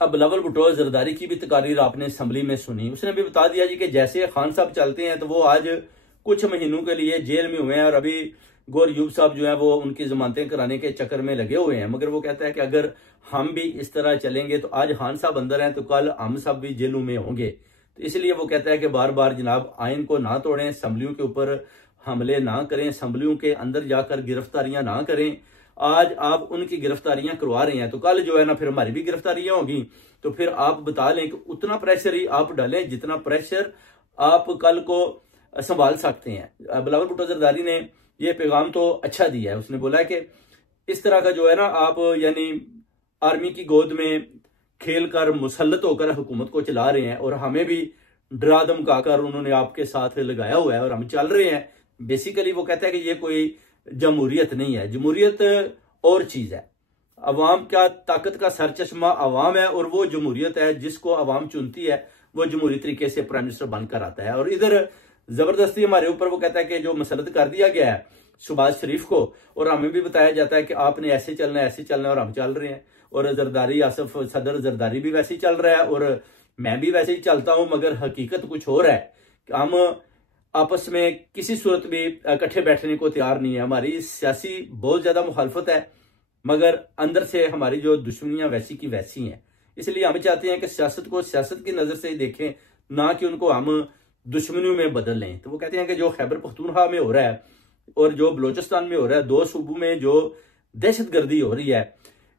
अब बिलावल भुट्टो जरदारी की भी तकारीर आपने असम्बली में सुनी, उसने भी बता दिया जी कि जैसे खान साहब चलते हैं तो वो आज कुछ महीनों के लिए जेल में हुए हैं और अभी गौर यूब साहब जो है वो उनकी जमानतें कराने के चक्कर में लगे हुए हैं। मगर वो कहता है कि अगर हम भी इस तरह चलेंगे तो आज खान साहब अंदर हैं तो कल हम सब भी जेलों में होंगे। तो इसलिए वो कहता है कि बार बार जनाब आइन को ना तोड़ें, असम्बलियों के ऊपर हमले ना करें, असम्बलियों के अंदर जाकर गिरफ्तारियां ना करें। आज आप उनकी गिरफ्तारियां करवा रहे हैं तो कल जो है ना फिर हमारी भी गिरफ्तारियां होगी। तो फिर आप बता लें कि उतना प्रेशर ही आप डालें जितना प्रेशर आप कल को संभाल सकते हैं। बिलावल भुट्टो जरदारी ने यह पैगाम तो अच्छा दिया है। उसने बोला है कि इस तरह का जो है ना आप यानी आर्मी की गोद में खेल कर मुसल्लत होकर हुकूमत को चला रहे हैं और हमें भी डरा धमका कर उन्होंने आपके साथ लगाया हुआ है और हम चल रहे हैं। बेसिकली वो कहता है कि ये कोई जमहूरियत नहीं है, जमहूरियत और चीज है। अवाम का ताकत का सरचश्मा अवाम है और वो जमहूरियत है जिसको अवाम चुनती है, वो जमहूरी तरीके से प्राइम मिनिस्टर बनकर आता है। और इधर जबरदस्ती हमारे ऊपर वो कहता है कि जो मुसल्लत कर दिया गया है शहबाज शरीफ को, और हमें भी बताया जाता है कि आपने ऐसे चलना है ऐसे चलना है और हम चल रहे हैं। और जरदारी आसफ सदर जरदारी भी वैसे ही चल रहा है और मैं भी वैसे ही चलता हूं, मगर हकीकत कुछ और है कि हम आपस में किसी सूरत भी इकट्ठे बैठने को तैयार नहीं है। हमारी सियासी बहुत ज्यादा मुखालफत है मगर अंदर से हमारी जो दुश्मनियां वैसी की वैसी हैं। इसलिए हम चाहते हैं कि सियासत को सियासत की नजर से ही देखें, ना कि उनको हम दुश्मनियों में बदल लें। तो वो कहते हैं कि जो खैबर पख्तूनख्वा में हो रहा है और जो बलोचिस्तान में हो रहा है, दो सूबों में जो दहशतगर्दी हो रही है,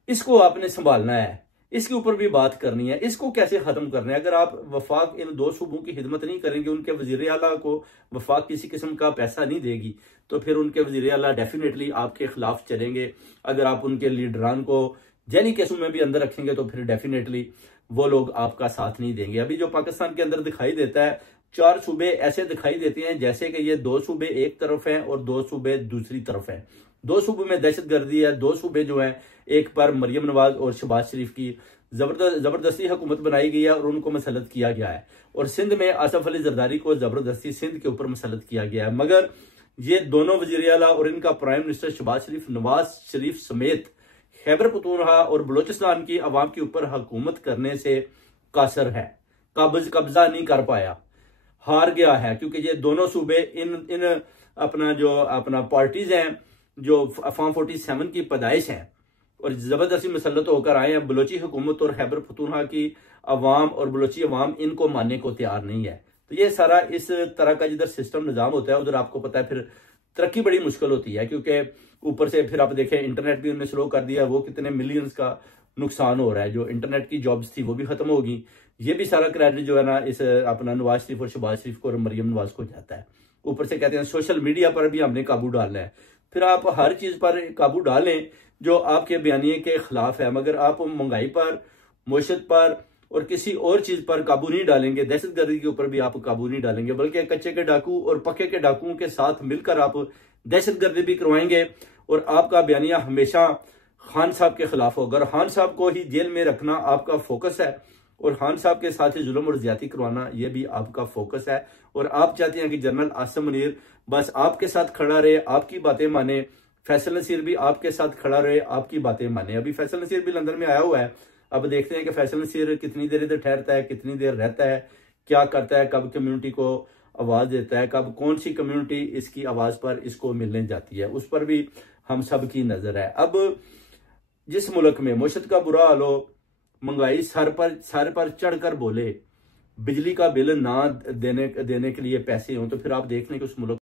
इसको आपने संभालना है, इसके ऊपर भी बात करनी है, इसको कैसे खत्म करना है। अगर आप वफाक इन दो सूबों की खिदमत नहीं करेंगे, उनके वजीर आला को वफाक किसी किस्म का पैसा नहीं देगी, तो फिर उनके वजीर आला डेफिनेटली आपके खिलाफ चलेंगे। अगर आप उनके लीडरान को जैनी केसों में भी अंदर रखेंगे तो फिर डेफिनेटली वो लोग आपका साथ नहीं देंगे। अभी जो पाकिस्तान के अंदर दिखाई देता है, 4 सूबे ऐसे दिखाई देते हैं जैसे कि ये 2 सूबे एक तरफ हैं और 2 सूबे दूसरी तरफ हैं। 2 सूबों में दहशतगर्दी है, 2 सूबे जो हैं एक पर मरियम नवाज और शहबाज शरीफ की जबरदस्ती हुकूमत बनाई गई है और उनको मसलत किया गया है। और सिंध में आसफ अली जरदारी को जबरदस्ती सिंध के ऊपर मसलत किया गया है। मगर ये दोनों वजीर आला और इनका प्राइम मिनिस्टर शहबाज शरीफ, नवाज शरीफ समेत खैबर पख्तूनख्वा और बलोचिस्तान की आवाम के ऊपर हुकूमत करने से कासर है, कब्जा नहीं कर पाया, हार गया है। क्योंकि ये दोनों सूबे इन अपना पार्टीज हैं जो फॉर्म 47 की पैदाइश है और जबरदस्ती मुसल्लत होकर आए हैं। बलोची हुकूमत और खैबर पख्तूनख्वा की अवाम और बलोची अवाम इनको मानने को तैयार नहीं है। तो ये सारा इस तरह का जिधर सिस्टम निजाम होता है उधर आपको पता है फिर तरक्की बड़ी मुश्किल होती है। क्योंकि ऊपर से फिर आप देखें इंटरनेट भी उन्होंने स्लो कर दिया, वो कितने मिलियंस का नुकसान हो रहा है। जो इंटरनेट की जॉब्स थी वो भी खत्म होगी। ये भी सारा क्रेडिट जो है ना इस अपना नवाज शरीफ और शहबाज शरीफ को और मरियम नवाज को जाता है। ऊपर से कहते हैं सोशल मीडिया पर भी हमने काबू डालना है। फिर आप हर चीज पर काबू डालें जो आपके बयानिए के खिलाफ है, मगर आप महंगाई पर, मुआशरत पर और किसी और चीज पर काबू नहीं डालेंगे, दहशतगर्दी के ऊपर भी आप काबू नहीं डालेंगे, बल्कि कच्चे के डाकू और पक्के के डाकुओं के साथ मिलकर आप दहशतगर्दी भी करवाएंगे। और आपका बयानिया हमेशा खान साहब के खिलाफ होगा। अगर खान साहब को ही जेल में रखना आपका फोकस है और खान साहब के साथ ही जुल्म और ज्यादती करवाना यह भी आपका फोकस है, और आप चाहते हैं कि जनरल आसिम मुनीर बस आपके साथ खड़ा रहे, आपकी बातें माने, फैसल नसीर भी आपके साथ खड़ा रहे, आपकी बातें माने। अभी फैसल नसीर भी लंदन में आया हुआ है, अब देखते हैं कि फैसल नसीर कितनी देर इधर ठहरता है, कितनी देर रहता है, क्या करता है, कब कम्युनिटी को आवाज देता है, कब कौन सी कम्युनिटी इसकी आवाज पर इसको मिलने जाती है, उस पर भी हम सब की नजर है। अब जिस मुल्क में मुआशरत का बुरा हाल हो, महंगाई सर पर चढ़कर बोले, बिजली का बिल ना देने के लिए पैसे हों, तो फिर आप देख लें कि उस मुल्क